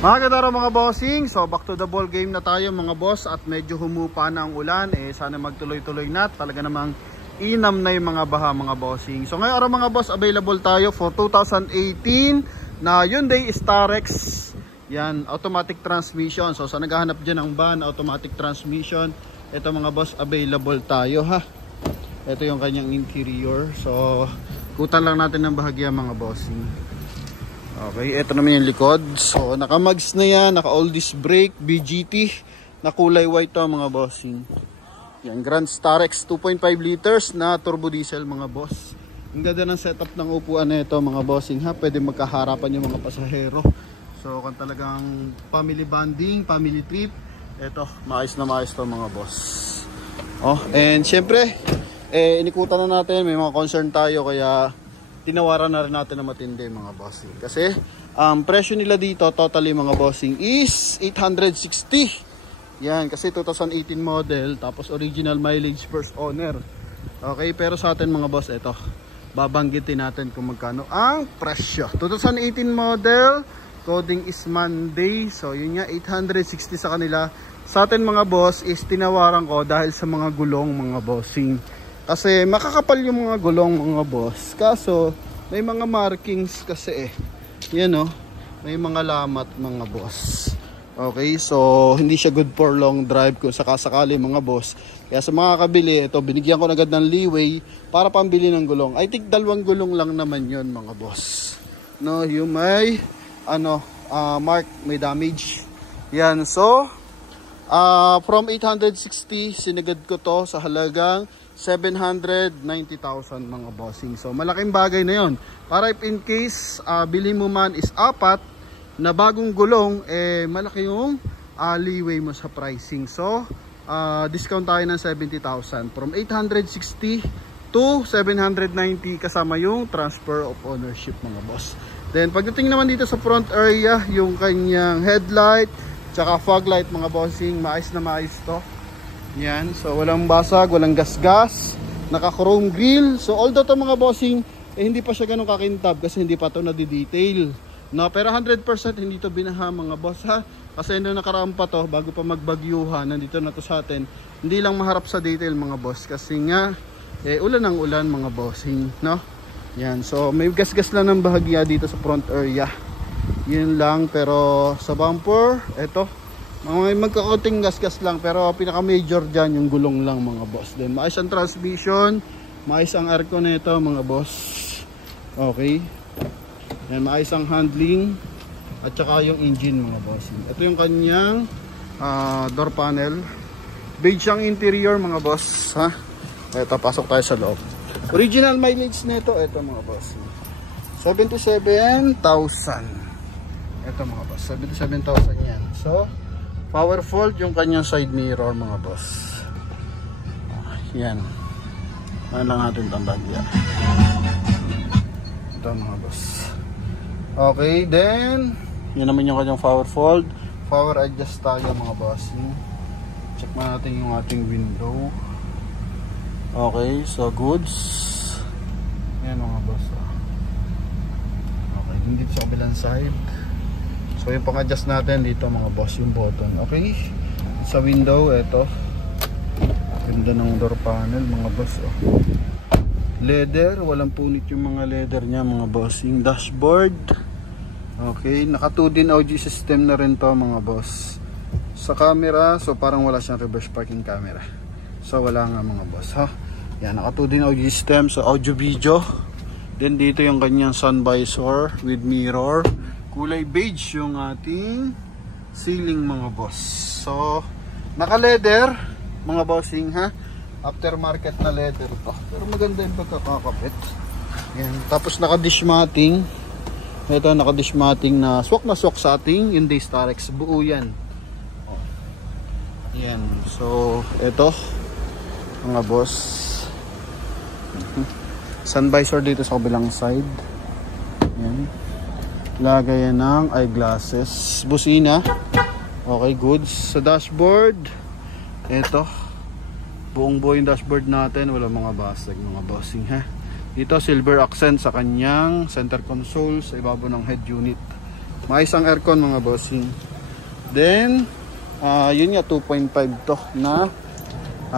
Mga kadaro mga bossing, so back to the ball game na tayo mga boss. At medyo humupa na ang ulan, sana magtuloy-tuloy na. Talaga namang inam na yung mga baha mga bossing. So ngayong araw mga boss, available tayo for 2018 na Hyundai Starex. Yan, automatic transmission. So sa naghahanap dyan ng van, automatic transmission, ito mga boss, available tayo ha. Ito yung kanyang interior. So kutan lang natin ng bahagya mga bossing. Okay, ito naman yung likod. So naka-mags na yan, naka-all disc brake, BGT, na kulay white to mga bossing. Yan, Grand Starex 2.5 liters na turbo diesel mga boss. Ang ganda ng setup ng upuan na ito mga bossing ha. Pwede magkaharapan yung mga pasahero. So kung talagang family bonding, family trip, ito, maayos na maayos to mga boss. Oh, and syempre, inikutan na natin, may mga concern tayo kaya tinawaran na rin natin na matindi mga bossing. Kasi presyo nila dito totally mga bossing is 860. Yan, kasi 2018 model, tapos original mileage, first owner. Okay, pero sa atin mga boss, ito, babanggitin natin kung magkano ang presyo. 2018 model, coding is Monday. So yun nga, 860 sa kanila. Sa atin mga boss is tinawaran ko dahil sa mga gulong mga bossing. Kasi makakapal yung mga gulong mga boss. Kaso may mga markings kasi yan o, may mga lamat mga boss. Okay, so hindi siya good for long drive kung sakasakali mga boss. Kaya sa mga kabili, ito binigyan ko na agad ng leeway para pambili ng gulong. I think 2 gulong lang naman yon mga boss. No, yung may mark, may damage. Yan, so from 860 sinagad ko to sa halagang 790,000 mga bossing. So malaking bagay na yon. Para if in case bili mo man is 4 na bagong gulong, malaki yung leeway mo sa pricing. So discount tayo ng 70,000 from 860 to 790 kasama yung transfer of ownership mga boss. Then pagdating naman dito sa front area, yung kanyang headlight tsaka fog light mga bossing, maayos na maayos to. Yan, so walang basag, walang gas-gas, naka-chrome grill. So although to mga bossing, hindi pa siya ganun kakintab kasi hindi pa to na-detail. No, pero 100% hindi to binaha mga boss ha. Kasi nung nakaraan pa to, bago pa magbagyuhan, nandito na to sa atin. Hindi lang maharap sa detail mga boss kasi nga ulan ang ulan mga bossing, no? Yan, so may gas-gas lang ng bahagya dito sa front area. Yun lang, pero sa bumper, eto, may magkakaunting gas-gas lang, pero pinaka major dyan yung gulong lang mga boss. Then maayos ang transmission, maayos ang aircon nito mga boss. Okay, then maayos ang handling at saka yung engine mga boss. Ito yung kanyang door panel, beige ang interior mga boss ha. Ito, pasok tayo sa loob. Original mileage nito, ito mga boss, 77,000. Ito mga boss, 77,000 yan. So power fold yung kanyang side mirror mga boss. Yan. Ano lang natin itong bagya. Ito mga boss. Okay, then yan naman yung kanyang power fold. Power adjust tayo mga boss. Check mo natin yung ating window. Okay, so goods. Yan mga boss. Okay, hindi sa kabilang side. So yung pang-adjust natin dito mga boss, yung button. Okay, sa window, ito ganda ng door panel mga boss leather, walang punit yung mga leather nya mga boss. Yung dashboard, okay, naka 2 din audio system na rin to mga boss. Sa camera, so parang wala siyang reverse parking camera, so wala nga mga boss ha. Yan, naka 2 din audio system, so audio video. Then dito yung kanyang sun visor with mirror. Kulay beige yung ating ceiling mga boss. So naka leather mga bossing ha. Aftermarket na leather to, pero maganda yung pagkakakapit. Yan. Tapos naka dish matting. Ito naka dish matting na swak sa ating Hyundai Starex. Buo yan. Yan. So ito mga boss, sun visor dito sa kabilang side. Yan, lagayan ng eyeglasses, busina. Okay, goods. Sa dashboard, ito, buong buo yung dashboard natin, wala mga basag mga bossing ha. Dito silver accent sa kanyang center console sa ibabaw ng head unit. Maayos ang aircon mga bossing. Then, yun nga 2.5 to na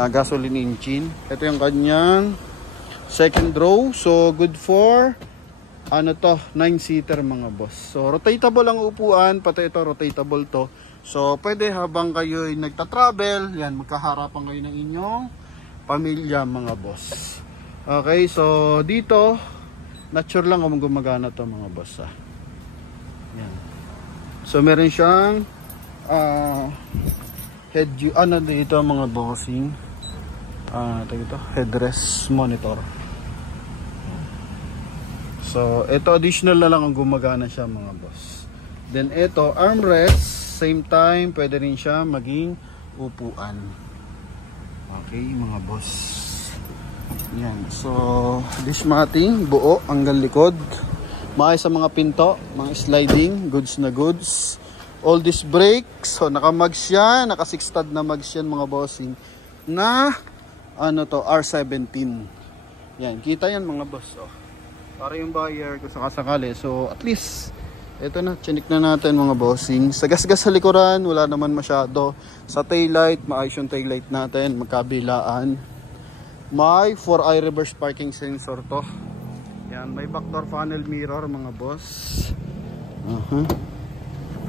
gasoline engine. Ito yung kanyang second row. So, good for 9-seater mga boss. So, rotatable ang upuan. Pati ito, rotatable to. So, pwede habang kayo nagta-travel, yan, magkaharapan kayo ng inyong pamilya mga boss. Okay, so dito, not sure lang kung gumagana to mga boss. Yan. So, meron siyang dito mga bossing. Headrest monitor. So, ito additional na lang ang gumagana siya mga boss. Then, ito armrest, same time, pwede rin siya maging upuan. Okay, mga boss. Yan. So, this matting, buo, hanggang likod. Maayos sa mga pinto, mga sliding, goods na goods. All these brakes, so naka-mags yan, naka 6 stud na mags yan mga bossing. Na, R17. Yan, kita yan mga boss. Oh. Para yung buyer kung sakasakali. So at least ito na, chinik na natin mga bossing. Sa gas-gas sa likuran, wala naman masyado. Sa taillight, maayos yung taillight natin, magkabilaan. May 4-eye reverse parking sensor to. Yan, may backdoor panel mirror mga boss.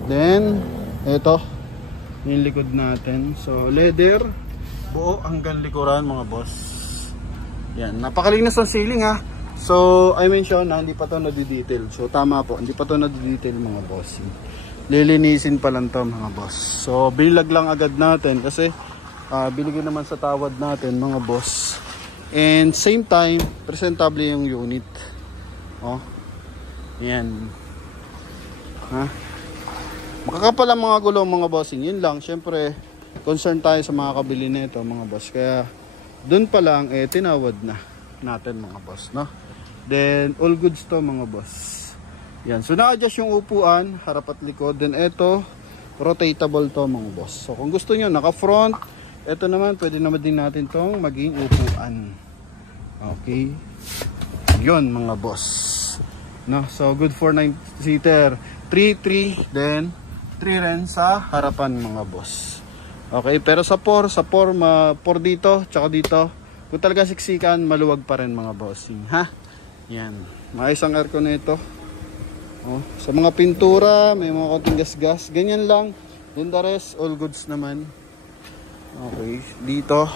Then ito yung likod natin. So leather, buo hanggang likuran mga boss. Yan, napakalinis ang ceiling ha. So, I mentioned na hindi pa ito nadidetail. So, tama po. Hindi pa ito nadidetail mga boss. Lilinisin pa lang ito mga boss. So, bilag lang agad natin kasi biligyan naman sa tawad natin mga boss. And same time, presentable yung unit. Oh. Yan. Ha? Makakapal ang mga gulong mga bossing. Yun lang. Siyempre, concern tayo sa mga kabili nito mga boss. Kaya, dun pa lang, tinawad na natin mga boss, no? Then, all goods to mga boss. Yan. So, na-adjust yung upuan, harap at likod. Then, ito, rotatable to mga boss. So, kung gusto nyo, naka-front, ito naman, pwede naman din natin tong maging upuan. Okay. Yun, mga boss. No? So, good for 9-seater. 3, then, 3 rin sa harapan mga boss. Okay, pero sa 4 dito, tsaka dito, kung talaga siksikan, maluwag pa rin mga bossing, ha? Yan. Maayos ang aircon nito. Oh, sa mga pintura, may mga konting gas-gas. Ganyan lang. Then the rest, all goods naman. Okay. Dito,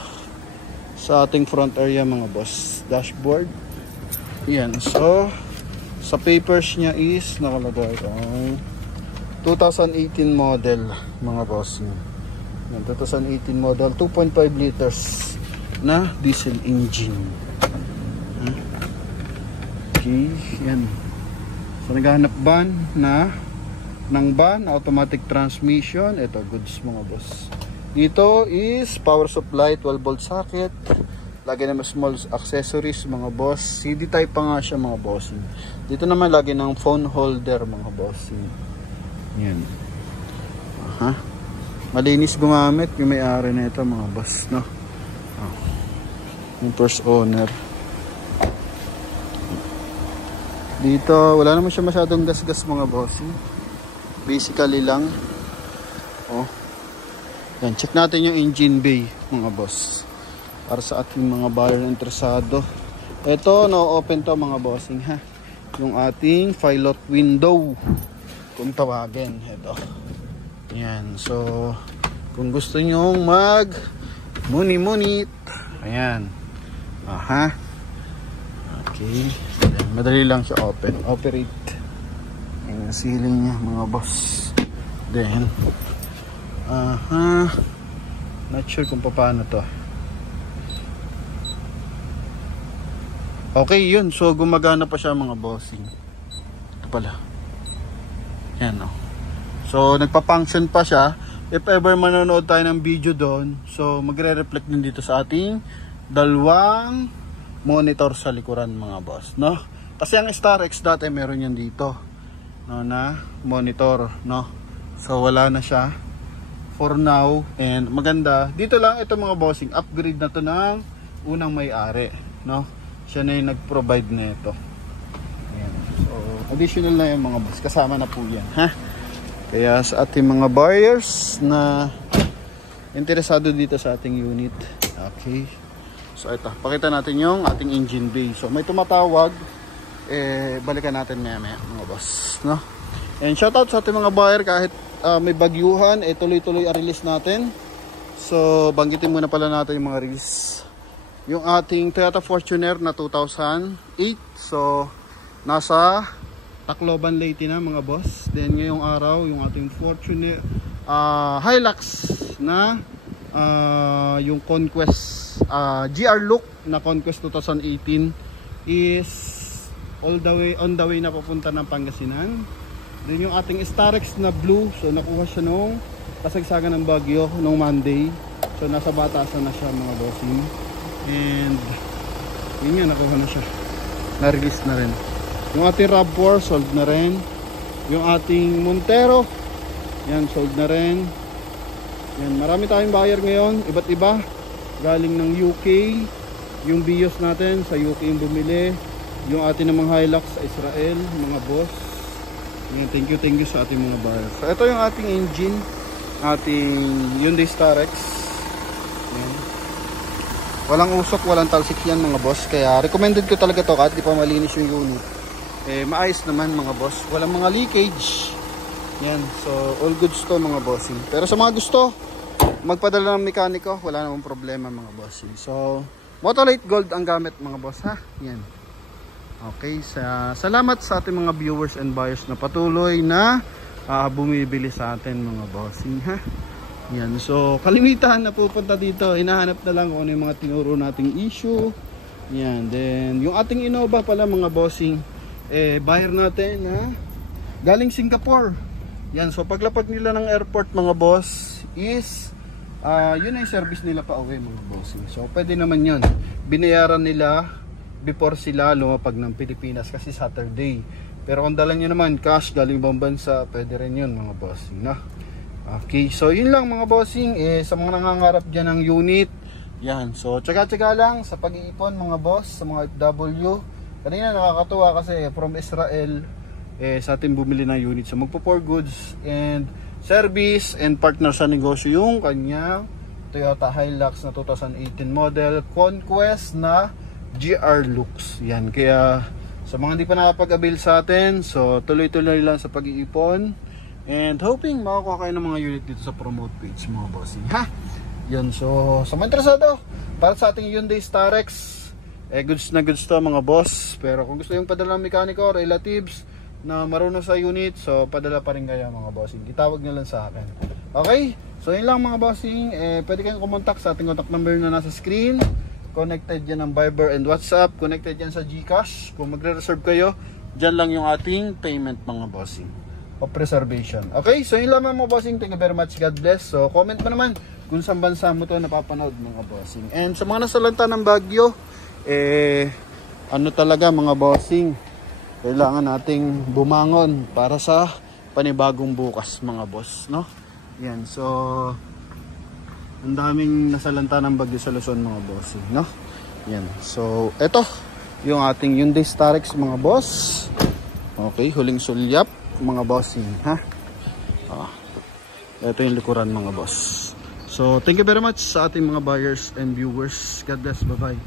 sa ating front area mga boss. Dashboard. Yan. So, sa papers niya is, nakalagay itong 2018 model mga bossing. Yan, 2018 model. 2.5 liters na diesel engine. Okay, yan. So naghahanap van ng automatic transmission. Ito, goods mga boss. Dito is power supply, 12 volt socket. Lagi naman small accessories mga boss. CD type pa nga siya mga bossing. Dito naman lagi ng phone holder mga bossing. Yan. Malinis gumamit yung may-ari nito mga boss, no? Yung first owner. Dito, wala naman siya masyadong gas-gas mga bossing. Basically lang. Oh. Yan, check natin yung engine bay mga boss. Para sa ating mga buyer na interesado. Ito, no-open to mga bossing ha. Yung ating pilot window. Kung tawagin. Ito. Yan, so kung gusto nyong mag muni-munit. Ayan. Aha. Okay. Ayan. Madali lang siya operate. Yung ceiling niya mga boss. Then not sure kung paano to. Okay yun. So gumagana pa siya mga bossing. Ito pala. Yan o. So nagpa-function pa siya. If ever manonood tayo ng video doon, so magre-reflect din dito sa ating dalawang monitor sa likuran mga boss, no? Kasi ang StarX dati meron yan dito, no, na monitor, no? So wala na siya for now. And maganda dito lang ito mga bossing, upgrade na to ng unang may-ari, no? Siya na yung nag-provide na ito. Ayan. So additional na yung mga boss, kasama na po yan, ha? Kaya sa ating mga buyers na interesado dito sa ating unit. Okay. So ito, pakita natin yung ating engine bay. So may tumatawag, balikan natin maya mga boss, no? And shoutout sa ating mga buyer, kahit may bagyuhan, tuloy-tuloy ang release natin. So banggitin muna pala natin yung mga release. Yung ating Toyota Fortuner na 2008. So nasa Tacloban Leyte na mga boss. Then ngayong araw yung ating Fortuner Hilux na yung Conquest GR Look na Conquest 2018 is on the way na papunta ng Pangasinan. Then yung ating Starex na blue, so nakuha siya nung kasagsagan ng bagyo nung Monday. So nasa Batasan na siya mga bossing. And yun nga, nakuha na siya, na-release na rin. Yung ating RAV4 sold na rin. Yung ating Montero, yan, sold na rin. Yan, marami tayong buyer ngayon, iba't iba, galing ng UK. Yung Vios natin sa UK yung bumili. Yung ating namang Hilux sa Israel, mga boss. Yan, thank you sa ating mga buyer. So ito yung ating engine, ating Hyundai Starex. Yan. Walang usok, walang talsik yan mga boss. Kaya recommended ko talaga to kahit di pa malinis yung unit. Maayos naman mga boss. Walang mga leakage. Yan. So all goods to mga bossing. Pero sa mga gusto magpadala ng mekaniko, wala namang problema mga bossing. So Motolite Gold ang gamit mga boss ha. Yan. Okay. Salamat sa ating mga viewers and buyers na patuloy na bumibili sa atin mga bossing ha. Yan, so kalimitan na pupunta dito, hinahanap na lang kung ano yung mga tinuro nating issue. Yan, then yung ating Innova pala mga bossing, buyer natin na galing Singapore. Yan, so paglapag nila ng airport mga boss is yun na yung service nila pa uwi mga bossing. So pwede naman yun, binayaran nila before sila lumapag ng Pilipinas kasi Saturday. Pero kung dala nyo naman cash galing ibang bansa, pwede rin yun mga bossing, no? Okay, so yun lang mga bossing, sa mga nangangarap dyan ng unit, yan, so tsaga-tsaga lang sa pag-iipon mga boss, sa mga FW. Kanina nakakatuwa kasi from Israel, sa atin bumili ng unit, so magpo-for goods and service and partner sa negosyo yung kanyang Toyota Hilux na 2018 model, Conquest na GR Looks. Yan, kaya sa mga hindi pa nakapag-avail sa atin, so tuloy-tuloy lang sa pag-iipon. And hoping makakuha kayo ng mga unit dito sa promote page mga bossing ha. Yun, so sa mga interesado para sa ating Hyundai Starex, goods na goods to mga boss. Pero kung gusto yung padala ng mekaniko, relatives na marunong sa unit, so padala pa rin kayo mga bossing. Itawag nyo lang sa akin. Okay, so yun lang mga bossing. Pwede kayong kumontak sa ating contact number na nasa screen. Connected yan ng Viber and WhatsApp. Connected yan sa GCash. Kung magre-reserve kayo, dyan lang yung ating payment mga bossing of reservation. Okay, so yun lang mga bossing. Thank you very much. God bless. So comment mo naman kung saan bansa mo to napapanood mga bossing. And sa mga nasalanta ng Baguio, ano talaga mga bossing, kailangan nating bumangon para sa panibagong bukas mga boss, no? Yan, so ang daming nasalanta ng Bagyo sa Luzon mga bossing, no? Yan, so eto yung ating Hyundai Starex mga boss. Okay, huling sulyap mga bossing ha. Ito yung likuran mga boss. So thank you very much sa ating mga buyers and viewers. God bless, bye bye.